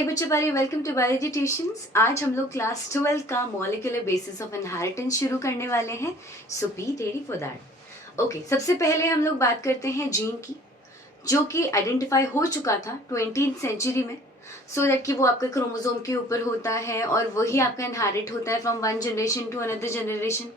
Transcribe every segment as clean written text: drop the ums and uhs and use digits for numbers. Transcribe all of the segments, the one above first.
हे बच्चों बारी, welcome to biology tuitions. आज हम लोग क्लास 12 का मॉलिक्यूलर बेसिस ऑफ इनहेरिटेंस शुरू करने वाले हैं। So be ready for that. Okay, सबसे पहले हम लोग बात करते हैं जीन की, जो कि आइडेंटिफाई हो चुका था 20th सेंचुरी में। सो दैट कि वो आपके क्रोमोसोम के ऊपर होता है और वही आपका इनहेरिट होता है from one generation to another generation.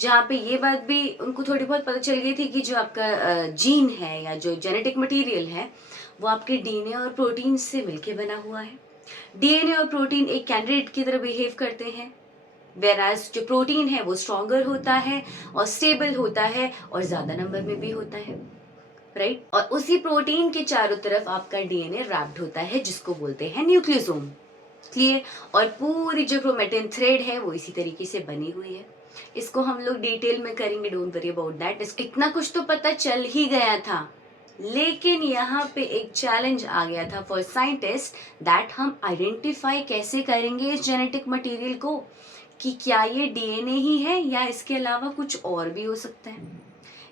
जहाँ पे ये बात भी उनको थोड़ी बहुत पता चल गई थी कि जो आपका जीन है या जो जेनेटिक मटेरियल है वो आपके डीएनए और प्रोटीन से मिलके बना हुआ है। डीएनए और प्रोटीन एक कैंडिडेट की तरह बिहेव करते हैं, वेराज जो प्रोटीन है वो स्ट्रॉन्गर होता है और स्टेबल होता है और ज्यादा नंबर में भी होता है, राइट। और उसी प्रोटीन के चारों तरफ आपका डीएनए रैप्ड होता है, जिसको बोलते हैं न्यूक्लियोसोम। क्लियर। और पूरी जो क्रोमेटिन थ्रेड है वो इसी तरीके से बनी हुई है। इसको हम लोग डिटेल में करेंगे, डोंट वरी अबाउट दैट। इतना कुछ तो पता चल ही गया था, लेकिन यहाँ पे एक चैलेंज आ गया था फॉर साइंटिस्ट दैट हम आइडेंटिफाई कैसे करेंगे इस जेनेटिक मटेरियल को कि क्या ये डीएनए ही है या इसके अलावा कुछ और भी हो सकता है।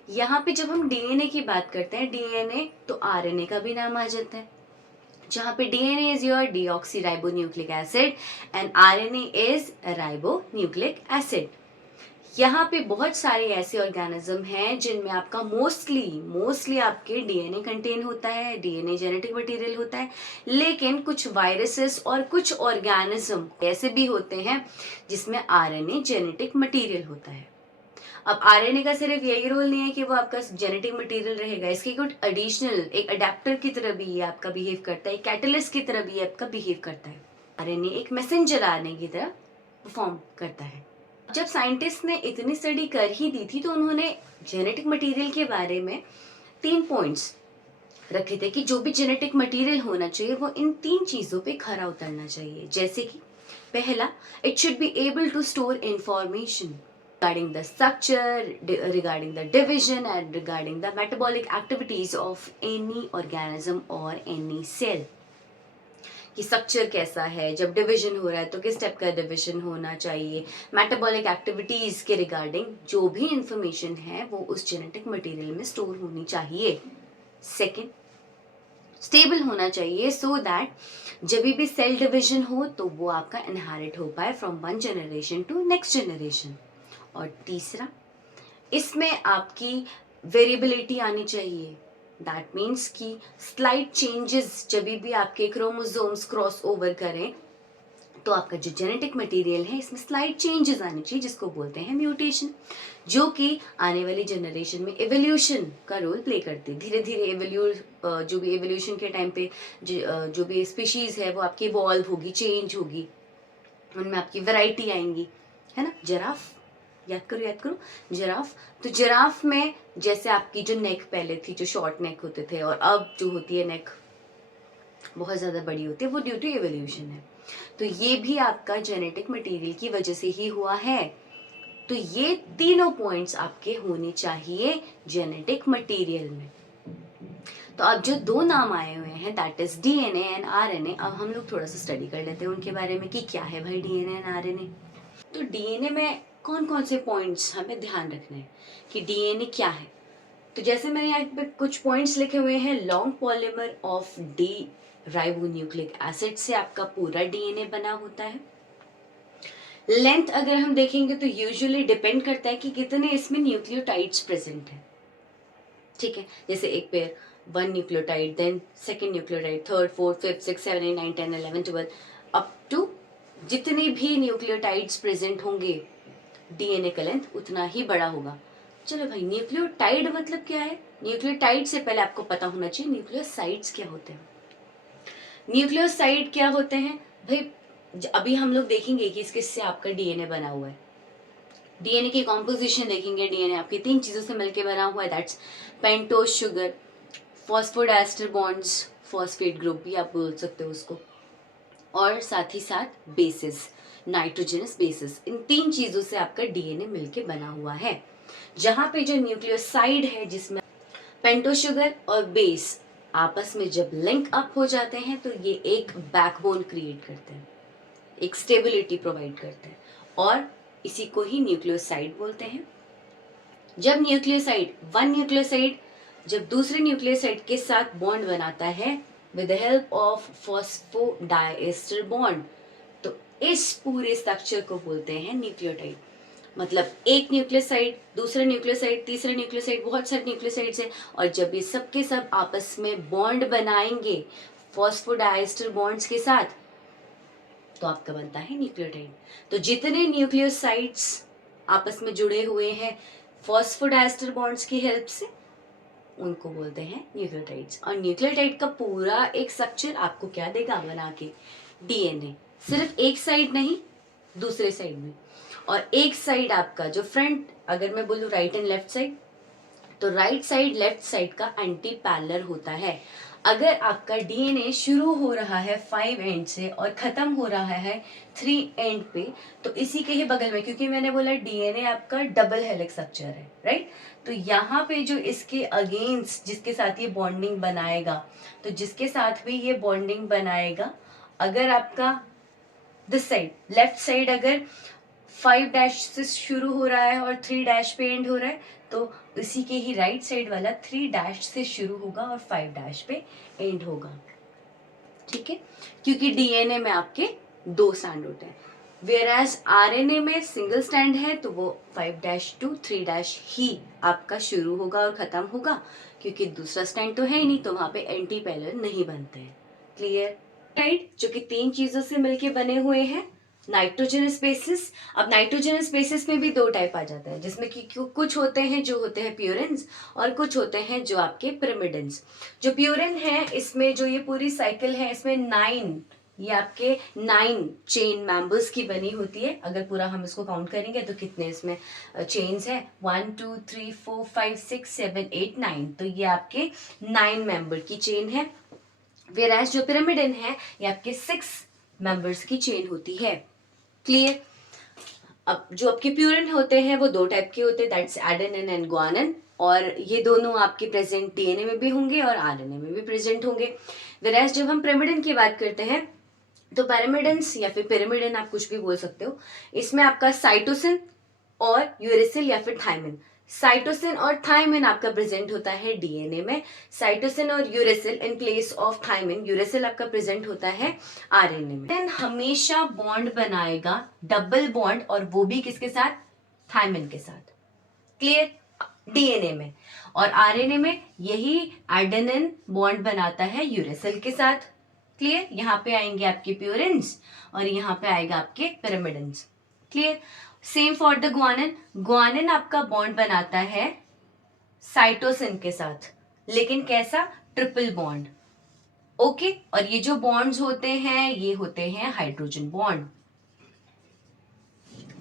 यहाँ पे जब हम डीएनए की बात करते हैं, डीएनए तो आरएनए का भी नाम आ जाता है, जहाँ पे DNA is your deoxyribonucleic acid and RNA is ribonucleic acid. यहाँ पे बहुत सारे ऐसे ऑर्गेनिज्म हैं जिनमें आपका मोस्टली आपके डीएनए कंटेन होता है, डीएनए जेनेटिक मटेरियल होता है। लेकिन कुछ वायरसेस और कुछ ऑर्गेनिज्म ऐसे भी होते हैं जिसमें आरएनए जेनेटिक मटेरियल होता है। अब आरएनए का सिर्फ यही रोल नहीं है कि वो आपका जेनेटिक मटेरियल रहेगा, इसकी कुछ एडिशनल एक अडेप्टर की तरह भी ये आपका बिहेव करता है, कैटलिस्ट की तरह भी ये आपका बिहेव करता है। आरएनए एक मैसेंजर आरएनए की तरह परफॉर्म करता है। जब साइंटिस्ट ने इतनी स्टडी कर ही दी थी तो उन्होंने जेनेटिक मटेरियल के बारे में 3 पॉइंट्स रखे थे कि जो भी जेनेटिक मटेरियल होना चाहिए वो इन 3 चीजों पे खरा उतरना चाहिए। जैसे कि पहला, it should be able to store information regarding the structure, regarding the division and regarding the metabolic activities of any organism or any cell। कि स्ट्रक्चर कैसा है, जब डिवीजन हो रहा है तो किस टाइप का डिवीजन होना चाहिए, मेटाबॉलिक एक्टिविटीज के रिगार्डिंग जो भी इंफॉर्मेशन है वो उस जेनेटिक मटेरियल में स्टोर होनी चाहिए। सेकंड, स्टेबल होना चाहिए सो दैट जब भी सेल डिवीजन हो तो वो आपका इनहेरिट हो पाए from one generation to next generation. और तीसरा, इसमें आपकी वेरिएबिलिटी आनी चाहिए। दैट मीन्स कि स्लाइट चेंजेस जब भी आपके क्रोमोसोम्स क्रॉस ओवर करें तो आपका जो जेनेटिक मटेरियल है इसमें स्लाइट चेंजेस आने चाहिए, जिसको बोलते हैं म्यूटेशन, जो कि आने वाली जनरेशन में एवोल्यूशन का रोल प्ले करते हैं। धीरे धीरे जो भी एवोल्यूशन के टाइम पे जो भी स्पीशीज है वो आपकी इवॉल्व होगी, चेंज होगी, उनमें आपकी वैरायटी आएंगी, है ना। जिराफ याद करो जिराफ। तो जिराफ में जैसे आपकी जो नेक पहले थी, जो शॉर्ट नेक होते थे, और अब जो होती है नेक बहुत ज्यादा बड़ी होती है, वो ड्यू टू एवोल्यूशन है। तो ये भी आपका जेनेटिक मटेरियल की वजह से ही हुआ है। तो ये तीनों पॉइंट्स आपके होने चाहिए जेनेटिक मटेरियल में। तो अब जो 2 नाम आए हुए हैं that is DNA and RNA, अब हम लोग थोड़ा सा स्टडी कर लेते हैं उनके बारे में कि क्या है भाई डीएनए एंड आरएनए। तो डीएनए में कौन कौन से पॉइंट्स हमें ध्यान रखने हैं कि डीएनए क्या है। तो जैसे मैंने यहाँ पे कुछ पॉइंट्स लिखे हुए हैं, long polymer of D ribonucleic acid से आपका पूरा डीएनए बना होता है। लेंथ अगर हम देखेंगे तो यूजुअली डिपेंड करता है कि कितने इसमें न्यूक्लियोटाइड्स प्रेजेंट है, ठीक है। जैसे एक pair 1 nucleotide, then second nucleotide, third, fourth, fifth, 6, 7, 8, 9, 10, 11, 12 up to जितने भी न्यूक्लियोटाइड्स प्रेजेंट होंगे डीएनए का लेंथ उतना ही बड़ा होगा। चलो भाई, न्यूक्लियोटाइड मतलब क्या है। न्यूक्लियोटाइड से पहले आपको पता होना चाहिए न्यूक्लियोसाइड्स क्या होते हैं। न्यूक्लियोसाइड क्या होते हैं भाई, अभी हम लोग देखेंगे कि किससे आपका डीएनए बना हुआ है। डीएनए की कॉम्पोजिशन देखेंगे, डीएनए आपके 3 चीजों से मिलकर बना हुआ है, that's pentose sugar, phosphodiester bonds, phosphate group भी आप बोल सकते हो उसको, और साथ ही साथ बेसिस, नाइट्रोजनस बेसिस। इन 3 चीजों से आपका डीएनए मिलके बना हुआ है। जहां पे जो न्यूक्लियोसाइड है जिसमें पेंटो शुगर और बेस आपस में जब लिंक अप हो जाते हैं तो ये एक बैकबोन क्रिएट करते हैं, एक स्टेबिलिटी प्रोवाइड करते हैं, और इसी को ही न्यूक्लियोसाइड बोलते हैं। जब वन न्यूक्लियोसाइड जब दूसरे न्यूक्लियोसाइड के साथ बॉन्ड बनाता है with the help of phosphodiester bond। तो इस पूरे स्ट्रक्चर को बोलते हैं न्यूक्लियोटाइड। मतलब एक न्यूक्लियोसाइड, दूसरा न्यूक्लियोसाइड, तीसरा न्यूक्लियोसाइड, बहुत सारे न्यूक्लियोसाइड्स हैं, और जब ये सब के सब आपस में बॉन्ड बनाएंगे फॉस्फोडाइस्टर बॉन्ड्स के साथ, तो आपका बनता है न्यूक्लियोटाइड। तो जितने न्यूक्लियोसाइड्स आपस में जुड़े हुए हैं फॉस्फोडाइस्टर बॉन्ड्स की हेल्प से, उनको बोलते हैं न्यूक्लियोटाइड्स। और न्यूक्लियोटाइड का पूरा एक स्ट्रक्चर आपको क्या देगा बना के? डीएनए। सिर्फ एक साइड नहीं, दूसरे साइड में। और एक साइड आपका जो फ्रंट, अगर मैं बोलूँ राइट एंड लेफ्ट साइड, तो राइट साइड लेफ्ट साइड का एंटी पैरेलल होता है। अगर आपका डीएनए शुरू हो रहा है 5 एंड से और खत्म हो रहा है 3 एंड पे, तो इसी के ही बगल में, क्योंकि मैंने बोला डीएनए आपका डबल हेलिक्स स्ट्रक्चर है, राइट? तो यहाँ पे जो इसके अगेंस्ट जिसके साथ ये बॉन्डिंग बनाएगा, तो जिसके साथ भी ये बॉन्डिंग बनाएगा, अगर आपका दिस साइड लेफ्ट साइड अगर 5 डैश से शुरू हो रहा है और 3 डैश पे एंड हो रहा है, तो इसी के ही राइट साइड वाला 3 डैश से शुरू होगा और 5 डैश पे एंड होगा। ठीक है, क्योंकि डीएनए में आपके 2 स्टैंड होते हैं, वेयरएज आरएनए में सिंगल स्टैंड है, तो वो 5 डैश टू 3 डैश ही आपका शुरू होगा और खत्म होगा, क्योंकि दूसरा स्टैंड तो है ही नहीं, तो वहां पे एंटी पैरेलल नहीं बनते हैं। क्लियर? राइट, जो कि 3 चीजों से मिलके बने हुए हैं, नाइट्रोजनस बेसिस। अब नाइट्रोजनस बेसिस में भी 2 टाइप आ जाता है, जिसमें कि कुछ होते हैं जो होते हैं प्यूरिन्स, और कुछ होते हैं जो आपके पिरामिडिन्स। जो प्यूरिन है, इसमें जो ये पूरी साइकिल है, इसमें 9, ये आपके 9 चेन मेंबर्स की बनी होती है। अगर पूरा हम इसको काउंट करेंगे तो कितने इसमें चेन्स है? 1 2 3 4 5 6 7 8 9, तो ये आपके 9 मेंबर की चेन है। वेराज जो पिरामिडन है, ये आपके 6 मेंबर्स की चेन होती है। क्लियर? अब जो आपके प्यूरिन होते हैं वो 2 टाइप के होते हैं, दैट्स एडेनिन एंड ग्वानिन, और ये दोनों आपके प्रेजेंट डीएनए में भी होंगे और आरएनए में भी प्रेजेंट होंगे। वेराज जब हम पिरामिडन की बात करते हैं, तो पिरामिडन्स या फिर पिरामिडन आप कुछ भी बोल सकते हो, इसमें आपका साइटोसिन और यूरेसिल या फिर थायमिन, साइटोसिन और थायमिन आपका प्रेजेंट होता है डीएनए में। साइटोसिन और uracil in place of thymine, uracil आपका प्रेजेंट होता है आरएनए में। देन हमेशा बॉन्ड बनाएगा डबल बॉन्ड, और वो भी किसके साथ? थायमिन के साथ। क्लियर? डीएनए में। और आरएनए में यही एडेनिन बॉन्ड बनाता है यूरेसिल के साथ। क्लियर? यहाँ पे आएंगे आपके प्यूरिन्स और यहाँ पे आएगा आपके pyrimidines. Clear? Same for the guanine, guanine आपका बॉन्ड बनाता है साइटोसिन के साथ, लेकिन कैसा? Triple bond. ओके, और ये जो बॉन्ड्स होते हैं ये होते हैं हाइड्रोजन बॉन्ड।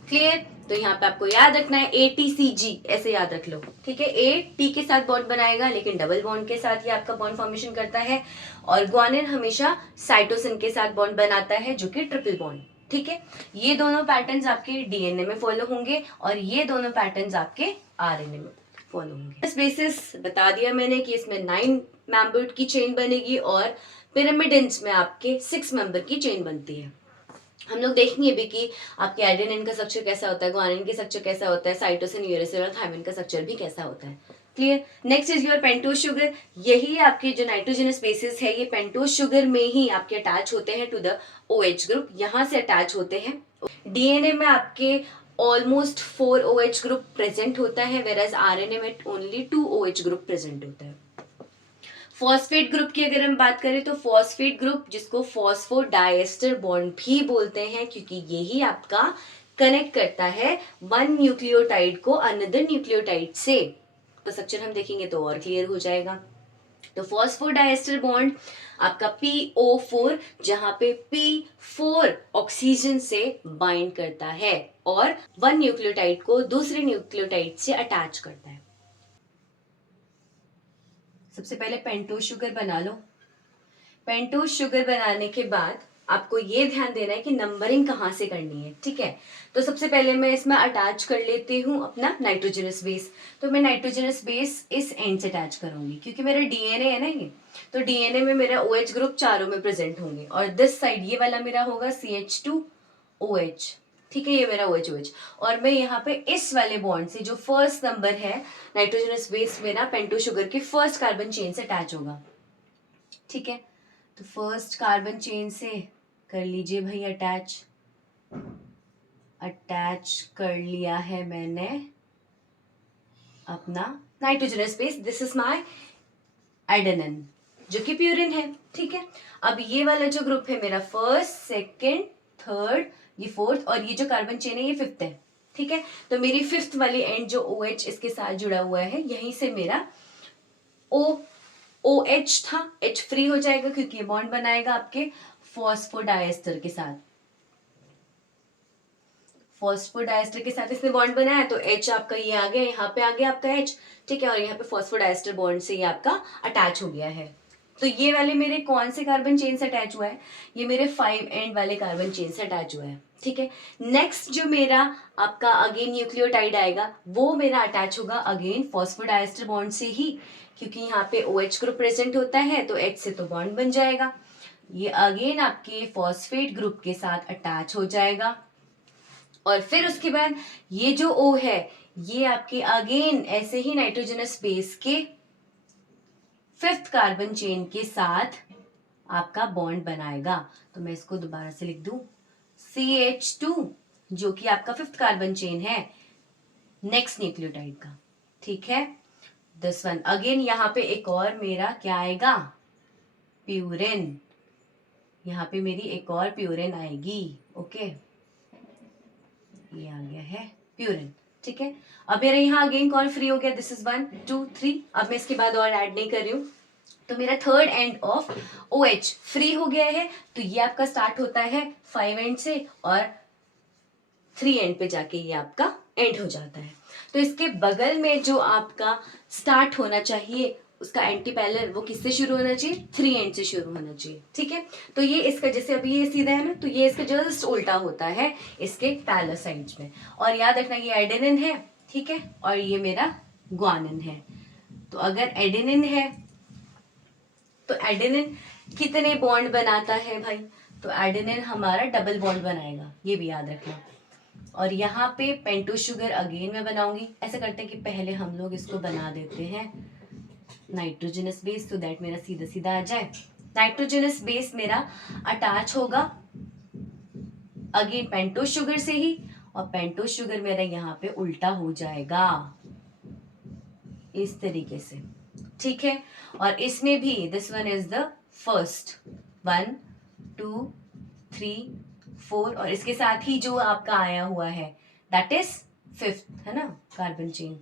क्लियर? तो यहाँ पे आपको याद रखना है ATCG, ऐसे याद रख लो। ठीक है, ए टी के साथ बॉन्ड बनाएगा, लेकिन डबल बॉन्ड के साथ ये आपका बॉन्ड फॉर्मेशन करता है, और ग्वानिन हमेशा साइटोसिन के साथ बॉन्ड बनाता है, जो कि ट्रिपल बॉन्ड। ठीक है, ये दोनों पैटर्न्स आपके डीएनए में फॉलो होंगे और ये दोनों पैटर्न्स आपके आरएनए में फॉलो होंगे। इस बेसिस बता दिया मैंने कि इसमें 9 मेंबर्ड की चेन बनेगी और पिरामिडिन्स में आपके 6 मेंबर की चेन बनती है। हम लोग देखेंगे भी कि आपके एडेनिन का स्ट्रक्चर कैसा होता है, ग्वानिन का स्ट्रक्चर कैसा होता है, साइटोसिन, यूरेसिल और थायमिन का स्ट्रक्चर भी कैसा होता है। Clear? Next is your pentose sugar. यही आपके जो नाइट्रोजनस बेसिस है, ये पेंटोज शुगर में ही आपके अटैच होते हैं टू द OH ग्रुप, यहाँ से अटैच होते हैं। डीएनए में आपके ऑलमोस्ट 4 OH ग्रुप प्रेजेंट होता है, वेराज आरएनए में ओनली 2 OH ग्रुप प्रेजेंट होता है। फॉस्फेट ग्रुप की अगर हम बात करें, तो फॉस्फेट ग्रुप, जिसको फॉस्फोडाइएस्टर बॉन्ड भी बोलते हैं, क्योंकि यही आपका कनेक्ट करता है वन न्यूक्लियोटाइड को अनदर न्यूक्लियोटाइड से। तो स्ट्रक्चर हम देखेंगे तो और क्लियर हो जाएगा। तो फॉस्फोडाइएस्टर बॉन्ड आपका PO4, जहां पे P4 ऑक्सीजन से बाइंड करता है और वन न्यूक्लियोटाइड को दूसरे न्यूक्लियोटाइड से अटैच करता है। सबसे पहले पेंटोज शुगर बना लो। पेंटोज शुगर बनाने के बाद आपको ये ध्यान देना है कि नंबरिंग कहाँ से करनी है। ठीक है, तो सबसे पहले मैं इसमें अटैच कर लेती हूँ अपना नाइट्रोजनस बेस। तो मैं नाइट्रोजनस बेस इस एंड से अटैच करूंगी, क्योंकि मेरा डीएनए है ना ये, तो डीएनए में मेरा OH ग्रुप चारों में प्रेजेंट होंगे, और दिस साइड ये वाला मेरा होगा CH2OH। ठीक है, ये मेरा OH, और मैं यहाँ पे इस वाले बॉन्ड से, जो फर्स्ट नंबर है नाइट्रोजनस बेस मेरा पेंटोज शुगर के फर्स्ट कार्बन चेन से अटैच होगा। ठीक है, तो फर्स्ट कार्बन चेन से कर लीजिए भाई अटैच कर लिया है मैंने अपना nitrogenous base. This is my adenine जो कि प्यूरिन है, ठीक है। अब ये वाला जो ग्रुप है मेरा फर्स्ट, सेकंड, थर्ड, ये फोर्थ, और ये जो कार्बन चेन है ये फिफ्थ है, ठीक है। तो मेरी फिफ्थ वाली एंड जो OH इसके साथ जुड़ा हुआ है, यहीं से मेरा OH था, H फ्री हो जाएगा क्योंकि ये बॉन्ड बनाएगा आपके फॉस्फोडाइएस्टर के साथ। फॉस्फोडाइएस्टर के साथ इसने बॉन्ड बनाया तो H आपका ये आ गया, यहाँ पे आ गया आपका H, ठीक है। और यहाँ पे फॉस्फोडाइएस्टर बॉन्ड से ये आपका अटैच हो गया है। तो ये वाले मेरे कौन से कार्बन चेन से अटैच हुआ है? ये मेरे 5 एंड वाले कार्बन चेन से अटैच हुआ है, ठीक है। नेक्स्ट जो मेरा आपका अगेन न्यूक्लियोटाइड आएगा वो मेरा अटैच होगा अगेन फॉस्फोडाइएस्टर बॉन्ड से ही, क्योंकि यहाँ पे OH ग्रुप प्रेजेंट होता है तो H से तो बॉन्ड बन जाएगा। ये अगेन आपके फॉस्फेट ग्रुप के साथ अटैच हो जाएगा और फिर उसके बाद ये जो O है ये आपके अगेन ऐसे ही नाइट्रोजनस बेस के 5th कार्बन चेन के साथ आपका बॉन्ड बनाएगा। तो मैं इसको दोबारा से लिख दूं, CH2 जो कि आपका 5th कार्बन चेन है नेक्स्ट न्यूक्लियोटाइड का, ठीक है। दिस वन अगेन यहाँ पे एक और मेरा क्या आएगा, प्यूरिन। यहाँ पे मेरी एक और प्यूरिन आएगी, ओके। ये आ गया है प्यूरिन, ठीक है। अब मेरा यहाँ अगेन कौन फ्री हो गया, दिस इज 1 2 3। अब मैं इसके बाद और ऐड नहीं कर रही हूँ, तो मेरा third end of OH free हो गया है। तो ये आपका स्टार्ट होता है 5 एंड से और 3 एंड पे जाके ये आपका एंड हो जाता है। तो इसके बगल में जो आपका स्टार्ट होना चाहिए उसका एंटी पैरेलल वो किससे शुरू होना चाहिए, 3 एंड से शुरू होना चाहिए, ठीक है। तो ये इसका जैसे अभी ये सीधा है ना, तो ये इसका जस्ट उल्टा होता है इसके पैरेलल साइड्स में। और याद रखना ये एडेनिन है, ठीक है, और ये मेरा ग्वानिन है। तो अगर एडेनिन है तो एडेनिन कितने बॉन्ड बनाता है भाई, तो एडेनिन हमारा डबल बॉन्ड बनाएगा, ये भी याद रखना। और यहाँ पे पेंटोज शुगर अगेन मैं बनाऊंगी। ऐसा करते हैं कि पहले हम लोग इसको बना देते हैं नाइट्रोजनस बेस, तो दैट मेरा सीधा सीधा आ जाए। नाइट्रोजनस बेस मेरा अटैच होगा अगेन पेंटोज शुगर से ही, और पेंटोज शुगर मेरा यहाँ पे उल्टा हो जाएगा इस तरीके से, ठीक है। और इसमें भी this one is the first 1 2 3 4, और इसके साथ ही जो आपका आया हुआ है दैट इज 5th है ना कार्बन चेन,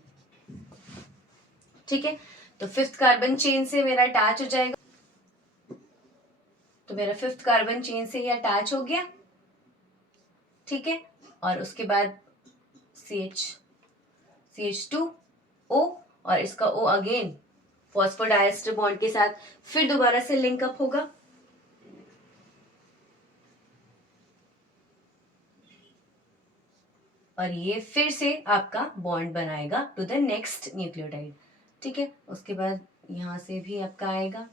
ठीक है। तो 5th कार्बन चेन से मेरा अटैच हो जाएगा, तो मेरा 5th कार्बन चेन से ये अटैच हो गया, ठीक है। और उसके बाद CH2O और इसका O अगेन फॉस्फोडाइएस्टर बॉन्ड के साथ फिर दोबारा से लिंक अप होगा, और ये फिर से आपका बॉन्ड बनाएगा टू द नेक्स्ट न्यूक्लियोटाइड, ठीक है। उसके बाद यहां से भी आपका आएगा,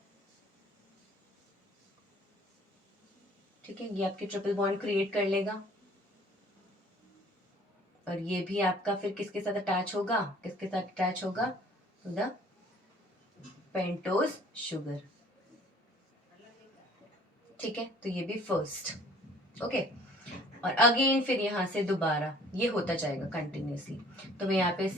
ठीक है, ये आपके ट्रिपल बॉन्ड क्रिएट कर लेगा। और ये भी आपका फिर किसके साथ अटैच होगा, किसके साथ अटैच होगा, टू द पेंटोज शुगर, ठीक है। तो ये भी फर्स्ट, ओके। और अगेन फिर यहां से दोबारा ये होता जाएगा कंटिन्यूसली। तो मैं यहाँ पे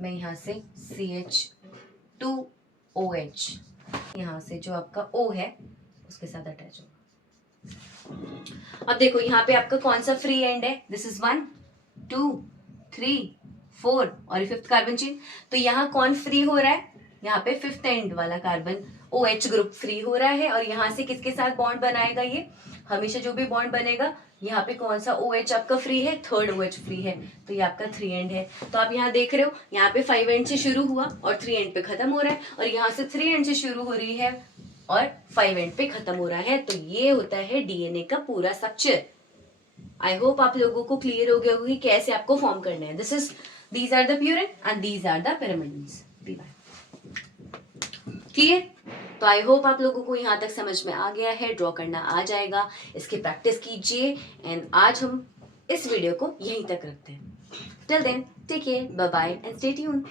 मैं यहाँ से CH2OH यहाँ से जो आपका O है उसके साथ अटैच होगा। अब देखो यहाँ पे आपका कौन सा फ्री एंड है, दिस इज 1 2 3 4 और ये 5th कार्बन चेन। तो यहाँ कौन फ्री हो रहा है, यहाँ पे 5th एंड वाला कार्बन OH ग्रुप फ्री हो रहा है। और यहाँ से किसके साथ बॉन्ड बनाएगा, ये हमेशा जो भी बॉन्ड बनेगा यहाँ पे कौन सा OH आपका फ्री है, 3rd OH फ्री है, तो ये आपका 3 एंड है। तो आप यहाँ देख रहे हो यहाँ पे 5 एंड से शुरू हुआ और 3 एंड पे खत्म हो रहा है, और यहाँ से 3 एंड से शुरू हो रही है और 5 एंड पे खत्म हो रहा है। तो ये होता है डीएनए का पूरा स्ट्रक्चर। आई होप आप लोगों को क्लियर हो गया होगा कि कैसे आपको फॉर्म करना है। These are the purine and these are the pyramids. Clear? तो आई होप आप लोगों को यहाँ तक समझ में आ गया है, ड्रॉ करना आ जाएगा, इसकी प्रैक्टिस कीजिए। एंड आज हम इस वीडियो को यहीं तक रखते हैं। Till then take care, bye bye and stay tuned.